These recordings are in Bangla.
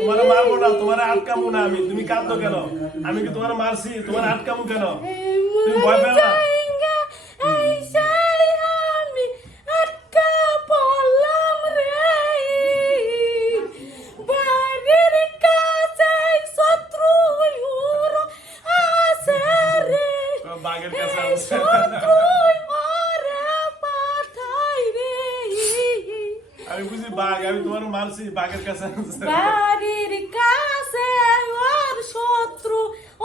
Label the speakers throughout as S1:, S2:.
S1: তোমার মারবো না, তোমার আটকামো না আমি। তুমি কাঁদো কেন? আমি কি তোমার মারছি? তোমার আটকামো কেন? তুমি ভয় পেও না? বুঝি বাঘ আমি তোমার মারছি বাঘের কাছে।
S2: বাড়ির কাছে ওর শত্রু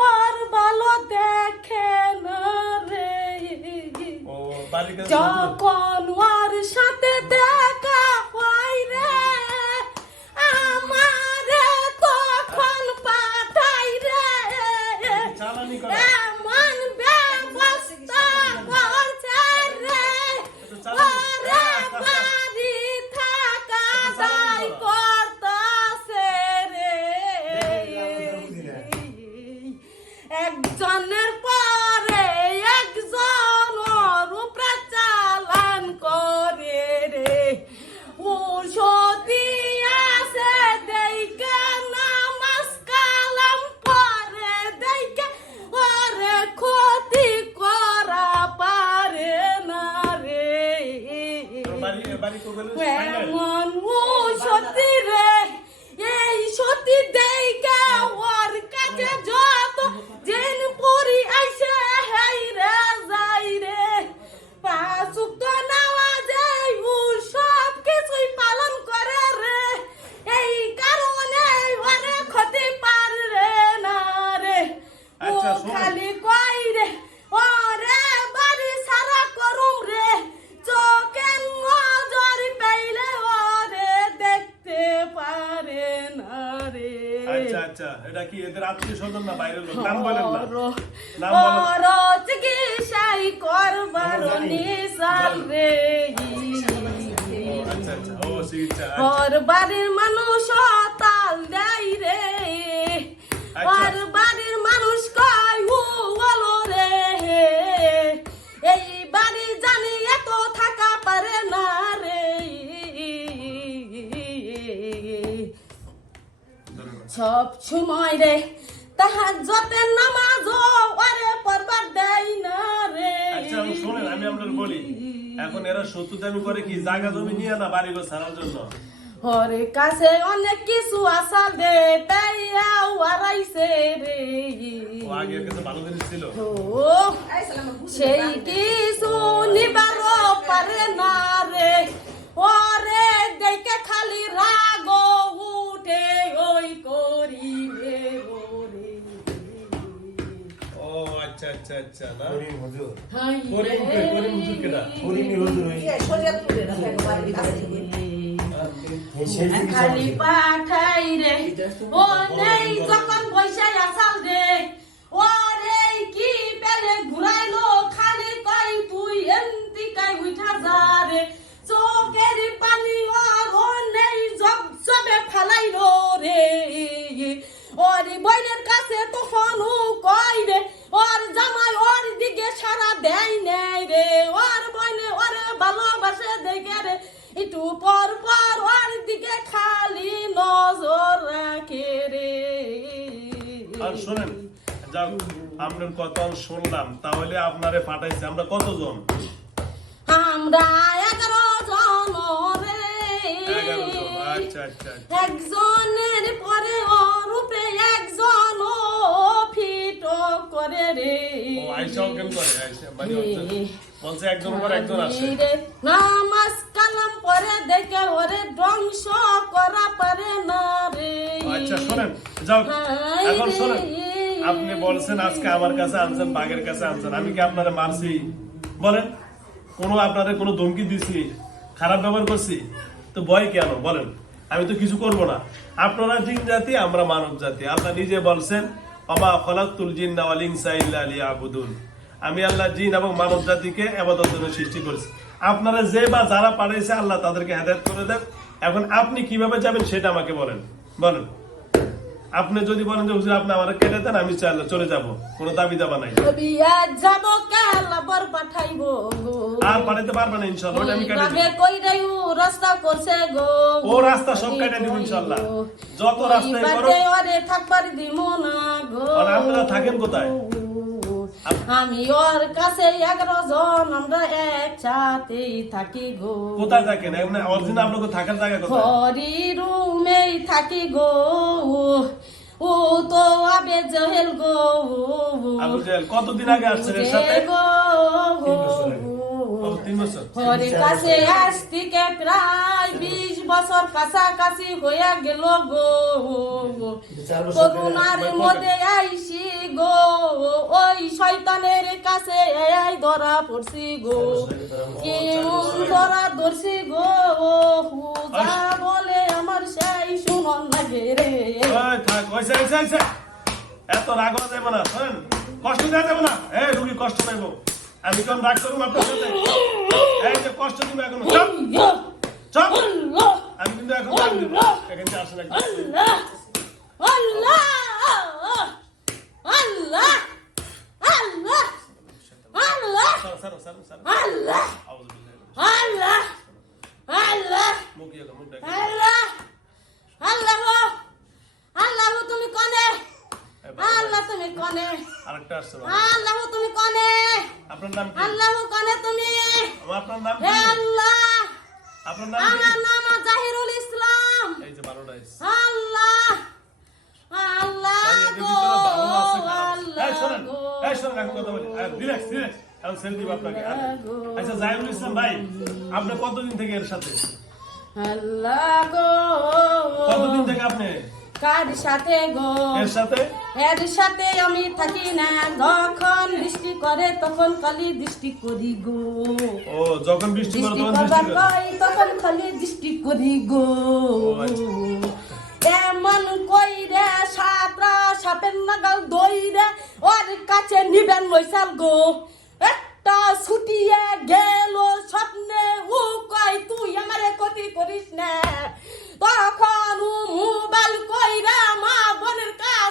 S2: ওর ভালো দেখে না রে। যখন ওর সাথে দেখা এমন ও সত্যি রে এই সত্যি দেইকা ওর কাছে যত জেন পরি আইসে হেই রে যাই রে। পাঁচুক্ত নামাজে ও সব কিছুই পালন করে রে। এই কারণে ওরে ক্ষতি পার রে না রে। ও
S1: আচ্ছা,
S2: খালি কই রে
S1: এটা কি এদের আত্মীয় স্বজন না বাইরের লোক? নাম বলেন না। নাম বলেন।
S2: চিকিৎসাই করবার নিশাল রে
S1: আচ্ছা আচ্ছা ও চিকিৎসা আচ্ছা।
S2: বাড়ির মানুষ সময় রে। তাহার যতে নামাজ ওরে পরবার দেয় না রে।
S1: আচ্ছা শোনেন আমি আপনার বলি এখন এরা শত্রু দামি করে কি জায়গা জমি নিয়ে না বাড়ি ঘর ছাড়ার জন্য?
S2: ওরে কাছে অনেক কিছু আশা দে পাইয়া ওয়ারাইছে রে।
S1: ও আগের কাছে ভালো জিনিস ছিল।
S2: ও সেই কিছু নিবার পারে না রে। ওরে দেখে খালি রাগ উঠে ওই করি রে ওরে
S1: ও আচ্ছা আচ্ছা আচ্ছা না?
S3: করিম হুজুর।
S1: করিম? করিম হুজুর কেডা?
S3: করিমি হুজুর ওই। এই সেই
S2: খালি পাঠাই রে। ও নেই যখন পয়সায় আসাল রে বইনের কাছে তখন ও কই রে ওর জামাই ওর দিকে সারা দেয় নাই রে ওর বইনে ওরে ভালোবাসে দেখে রে একটু পর পর ওর দিকে খালি নজর রাখে রে।
S1: আর শোনেন যাক আপনার কথা শুনলাম তাহলে আপনারে পাঠাইছে আমরা কতজন?
S2: আমরা এগারো জন রে।
S1: আচ্ছা আচ্ছা আচ্ছা।
S2: একজনের পরে অরূপে একজন ফিট করে রে।
S1: বলছে একজন পর একজন আসে।
S2: নামাজ কালাম পরে দেখে ওরে ধ্বংস করা পারে না রে।
S1: আচ্ছা শোনেন যাও এখন। শোনেন আপনি বলছেন আজকে আমার কাছে আনছেন বাঘের কাছে আনছেন আমি কি আপনারা মারছি? বলেন কোনো আপনাদের কোনো ধমকি দিছি খারাপ ব্যবহার করছি? তো ভয় কেন? বলেন। আমি তো কিছু করব না। আপনারা জিন জাতি, আমরা মানব জাতি। আল্লাহ নিজে বলছেন, অমা খলাকুল জিন ওয়াল ইনসা ইল্লা লিয়াবুদুন। আমি আল্লাহ জিন এবং মানব জাতিকে আবাদত জন্য সৃষ্টি করেছি। আপনারা যে বা যারা পাঠাইছে, আল্লাহ তাদেরকে হেদায়ত করে দেন। এখন আপনি কীভাবে যাবেন সেটা আমাকে বলেন। বলেন। আপনি যদি বলেন যে, হুজুর, আপনি আমার কেটে দেন, আমি চলে যাব। কোনো দাবি দাবা নাই
S2: পাঠাইবো গো।
S1: আর পাঠাতে পারবে না ইনশাল্লাহ ওটা আমি কেটে দিই
S2: ও রাস্তা করছে গো।
S1: ও রাস্তা সব কেটে দিব ইনশাল্লাহ। যত রাস্তায় করো-
S2: থাকবার না গো।
S1: আর আপনারা থাকেন কোথায়?
S2: আমি ওর কাছে এগারো জন আমরা একসাথেই থাকি গো।
S1: কোথায় থাকেন? এমনি অরিজিনাল আপনাকে থাকার জায়গা কোথায়?
S2: হরি রুমেই থাকি গো। ও তো আবে জহেল গো।
S1: কতদিন আগে আসছে এর সাথে?
S2: হরে কাছে আসতিকে প্রায় বিশ বছর কাছাকাছি হয়ে গেল গো। করুণার মধ্যে আইসি গো, ওই শয়তানের কাছে এই ধরা পড়ছি গো। কেমন ধরা ধরছি গো যা বলে আমার সেই শুনন লাগে রে।
S1: থাক এত রাগ যাবে না কষ্ট যাবে না। এই রুগী কষ্ট পাইব আমি কেমন রাগ করব আপনার সাথে। এই যে কষ্ট দিব এখন। চপ চপ আমি কিন্তু এখন রাগ দিব। এখান থেকে একদম
S2: আল্লাহ আল্লাহ আল্লাহ। আল্লাহ আল্লাহ।
S1: সরো সরো সরো
S2: আল্লাহ আল্লাহ। আল্লাহ
S1: মুখ ইয়ে মুখ ঢাকা।
S2: আল্লাহ। আল্লাহ আল্লাহ। তুমি কনে? আল্লাহ তুমি কনে?
S1: আরেকটা আসছে
S2: আল্লাহ তুমি কনে?
S1: আপনার নাম কি?
S2: আল্লাহ কনে তুমি?
S1: আপনার নাম কি?
S2: আল্লাহ!
S1: আপনার নাম
S2: আমার নাম জাহিরুল ইসলাম।
S1: এই যে বারোটা এসছে।
S2: আল্লাহ! আল্লাহ গো। আল্লাহ
S1: এই শোনেন, এই শোনেন, এখন কথা বলি। relax, relax। এখন দিব আপনাকে। আচ্ছা, জাহিরুল ইসলাম ভাই, আপনি কতদিন থেকে এর সাথে?
S2: আল্লাহ গো।
S1: কতদিন থেকে আপনি?
S2: কার সাথে গো?
S1: এর সাথে?
S2: এর সাথে আমি থাকি না। যখন বৃষ্টি করে তখন খালি দৃষ্টি করি গো।
S1: ও যখন বৃষ্টি করে তখন বৃষ্টি করে।
S2: তখন খালি দৃষ্টি করি গো।
S1: আচ্ছা।
S2: এমন কই রে সাতরা সাপের নাগাল দই রে ওর কাছে নিবেন মৈশাল গো। একটা ছুটিয়ে গেল স্বপ্নে। ও কই তুই আমারে ক্ষতি করিস না। তখন মোবাইল কইরা মা বোনের কাছে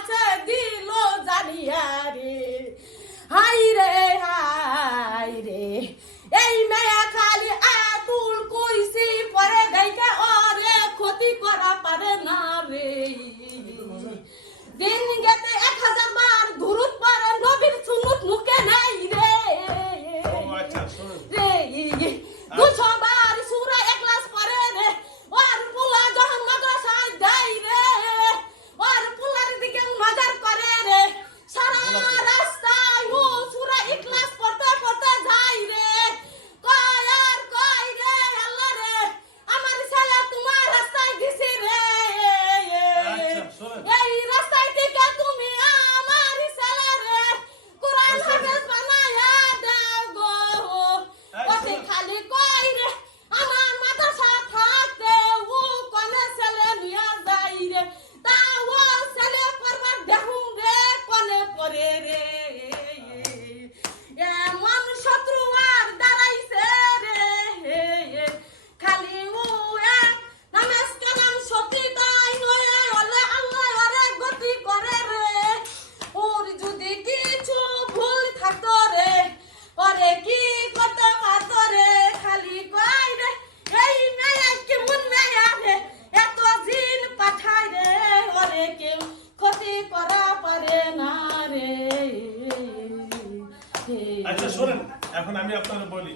S1: এখন আমি আপনাকে বলি,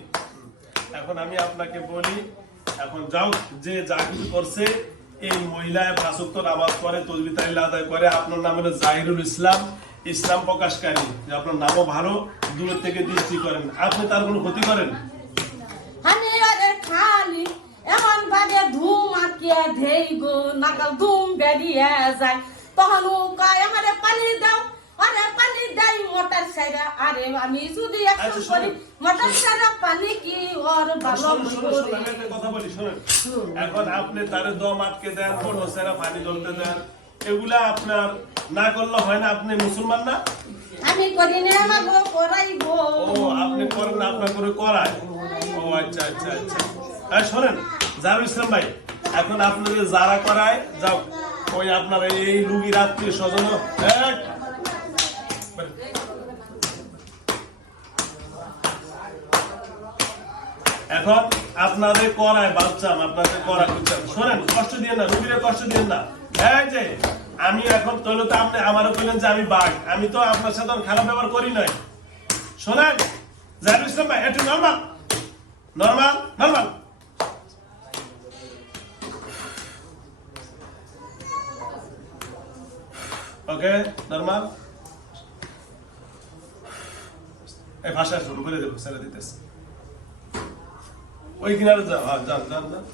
S1: এখন আমি আপনাকে বলি, এখন যাও, যে যা কিছু করছে, এই মহিলা ফাঁসুক্ত নামাজ পড়ে তসবি তাইলা আদায় করে, আপনার নাম হলো জাহিরুল ইসলাম ইসলাম প্রকাশকারী। যে আপনার নামও ভালো, দূরের থেকে দৃষ্টি করেন। আপনি তার কোনো ক্ষতি করেন?
S2: আমি ওদের খালি ধেই গো নাকাল ধুম বেরিয়ে যায়। তখন ও কয়, আমারে পানি দাও। আরে পানি দেই মোটর সাইরা আরে আমি যদি একশো
S1: আচ্ছা,
S2: করি মোটর সাইরা পানি কি ওর ভালো
S1: শোনেন, শোনেন, আমি একটা কথা বলি শোনেন। এখন আপনি তারে দম আটকে দেন ফটো সেরা পানি ধরতে দেন। এগুলা আপনার না করলে হয় না আপনি মুসলমান না?
S2: আমি করি না আমাকে করাইবো।
S1: ও আপনি করেন আপনার করে করায়। ও আচ্ছা আচ্ছা আচ্ছা। আর শোনেন জারুল ইসলাম ভাই এখন আপনাদের যারা করায় যাও। ওই আপনার এই রুগীর আত্মীয় স্বজন এখন আপনাদের করায় আপনাদের করা শোনেন, কষ্ট দিয়ে না রুগীরা কষ্ট দিয়ে না। এই যে, আমি এখন তো আপনি আমারও বললেন যে আমি বাঘ। আমি তো আপনার সাথে ব্যবহার করি নাই। শোনেন ভাই, একটু normal normal normal okay normal এই ভাষা শুরু করে দেবো, ছেড়ে দিতেছে। ওই কিনারে হ্যাঁ যান যান যান।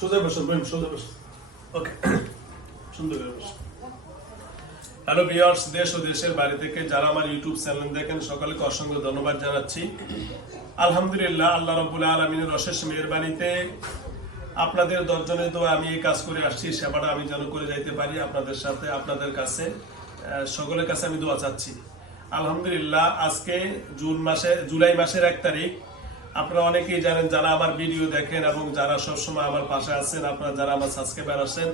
S1: সোজা বসুন রহিম সোজা বসুন ওকে সুন্দর করে বসুন হ্যালো ভিউয়ার্স দেশ ও দেশের বাইরে থেকে যারা আমার ইউটিউব চ্যানেল দেখেন, সকলকে অসংখ্য ধন্যবাদ জানাচ্ছি। আলহামদুলিল্লাহ, আল্লাহ রাব্বুল আলামিনের অশেষ মেহেরবানিতে আপনাদের দশজনের দোয়া আমি এই কাজ করে আসছি, সেবাটা আমি যেন করে যাইতে পারি আপনাদের সাথে, আপনাদের কাছে সকলের কাছে আমি দোয়া চাচ্ছি। আলহামদুলিল্লাহ, আজকে জুন মাসে, জুলাই মাসের এক তারিখ আপনারা অনেকেই জানেন, যারা আমার ভিডিও দেখেন এবং যারা সবসময় আমার পাশে আছেন, আপনারা যারা আমার সাবস্ক্রাইবার আছেন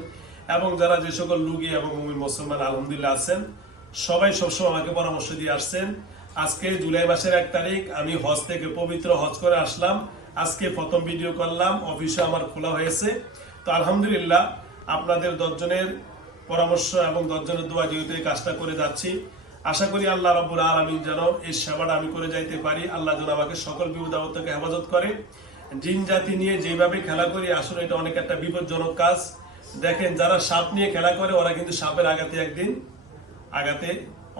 S1: এবং যারা যে সকল লুগি এবং মুসলমান আলহামদুলিল্লাহ আছেন, সবাই সবসময় আমাকে পরামর্শ দিয়ে আসছেন। আজকে জুলাই মাসের এক তারিখ, আমি হজ থেকে পবিত্র হজ করে আসলাম। আজকে প্রথম ভিডিও করলাম অফিসে আমার খোলা হয়েছে। তো আলহামদুলিল্লাহ, আপনাদের দশজনের পরামর্শ এবং দশজনের দোয়া যেহেতু এই কাজটা করে যাচ্ছি আশা করি আল্লাহ রব্বুল আলমিন যেন এই সেবাটা আমি করে যাইতে পারি। আল্লাহ যেন আমাকে সকল বিপদ আপদ থেকে হেফাজত করে। জিন জাতি নিয়ে যেভাবে খেলা করি, আসলে এটা অনেক একটা বিপজ্জনক কাজ। দেখেন, যারা সাপ নিয়ে খেলা করে, ওরা কিন্তু সাপের আঘাতে একদিন আঘাতে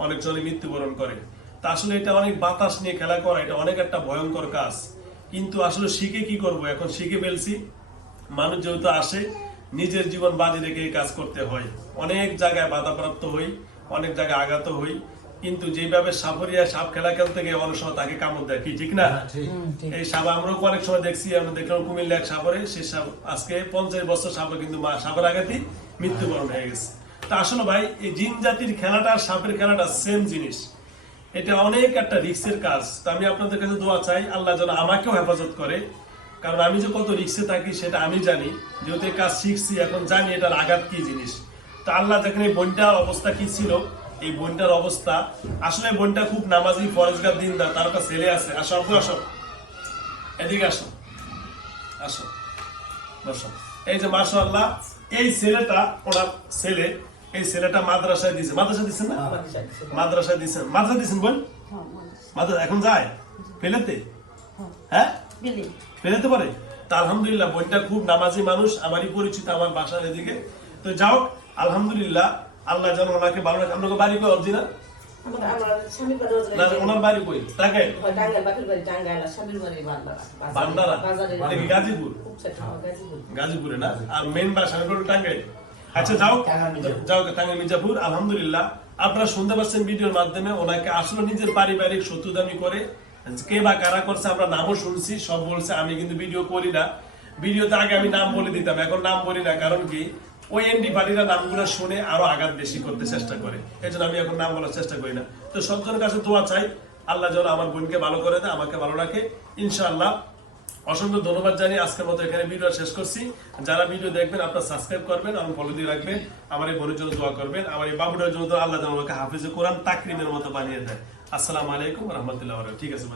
S1: অনেকজনে মৃত্যুবরণ করে। তা আসলে এটা অনেক বাতাস নিয়ে খেলা করা, এটা অনেক একটা ভয়ঙ্কর কাজ। কিন্তু আসলে শিখে কি করব? এখন শিখে ফেলছি। মানুষ যেহেতু আসে, নিজের জীবন বাজি রেখে কাজ করতে হয়। অনেক জায়গায় বাধাপ্রাপ্ত হই। অনেক জায়গায় আঘাত হই কিন্তু যেভাবে সাপরিয়া সাপ খেলা খেলতে গিয়ে অনেক সময় তাকে কামড় দেয় কি ঠিক না? এই সাপ আমরাও অনেক সময় দেখছি আমরা দেখলাম কুমিল্লা এক সাপরে সে সাপ আজকে পঞ্চাশ বছর সাপে কিন্তু মা সাপের আঘাতই মৃত্যুবরণ হয়ে গেছে। তা আসলে ভাই এই জিন জাতির খেলাটা আর সাপের খেলাটা সেম জিনিস। এটা অনেক একটা রিক্সের কাজ। তা আমি আপনাদের কাছে দোয়া চাই আল্লাহ যেন আমাকেও হেফাজত করে। কারণ আমি যে কত রিক্সে থাকি সেটা আমি জানি। যেহেতু কাজ শিখছি এখন জানি এটার আঘাত কি জিনিস। তা আল্লাহ দেখেন এই বোনটার অবস্থা কি ছিল? এই বোনটার অবস্থা, আসলে বোনটা খুব নামাজি ফরেজগার দিনদার, তার কাছে ছেলে আছে। আসো, আপু, আসো। এদিকে আসো। আসো। বসো। এই যে, মাশাআল্লাহ, এই ছেলেটা, ওনার ছেলে, এই ছেলেটা মাদ্রাসায় দিছে। মাদ্রাসা দিছেন না? মাদ্রাসায় দিছেন মাদ্রাসা দিছেন বোন? মাদ্রাসা এখন যায়? ফেলেতে? হ্যাঁ? ফেলেতে পারে? তা আলহামদুলিল্লাহ, বোনটা খুব নামাজি মানুষ, আমারই পরিচিত, আমার বাসার এদিকে। তো যাও আলহামদুলিল্লাহ আল্লাহ যেন ওনাকে ভালো রাখে। আপনাকে বাড়ি কই
S3: বাড়ি
S1: না ওনার বাড়ি কই? তাকে?
S3: বান্দারা
S1: মানে গাজীপুর?
S3: গাজীপুর।
S1: আর মেন টাঙ্গাইল। আচ্ছা যাও। যাও টাঙ্গাইল মির্জাপুর। আলহামদুলিল্লাহ আপনারা শুনতে পাচ্ছেন ভিডিওর মাধ্যমে ওনাকে আসলে নিজের পারিবারিক শত্রুদামি করে কে বা কারা করছে আমরা নামও শুনছি সব বলছে আমি কিন্তু ভিডিও করি না। ভিডিওতে আগে আমি নাম বলে দিতাম এখন নাম বলি না কারণ কি? ওই এমডি নামগুলো শুনে আরও আঘাত বেশি করতে চেষ্টা করে। আমি এখন নাম বলার চেষ্টা করি না। তো কাছে চাই। আল্লাহ যেন আমার বোনকে ভালো করে দেয়, আমাকে ভালো রাখে। ইনশাআল্লাহ অসংখ্য ধন্যবাদ জানিয়ে আজকের মতো এখানে ভিডিও শেষ করছি। যারা ভিডিও দেখবেন, আপনারা সাবস্ক্রাইব করবেন ফলো দিয়ে রাখবেন। আমার এই বোনের জন্য দোয়া করবেন। আমার এই বাবুটার জন্য আল্লাহ আমাকে হাফিজে কোরআন তাকরিমের মতো বানিয়ে দেয়। আসসালামু আলাইকুম রহমতুল্লাহ ঠিক আছে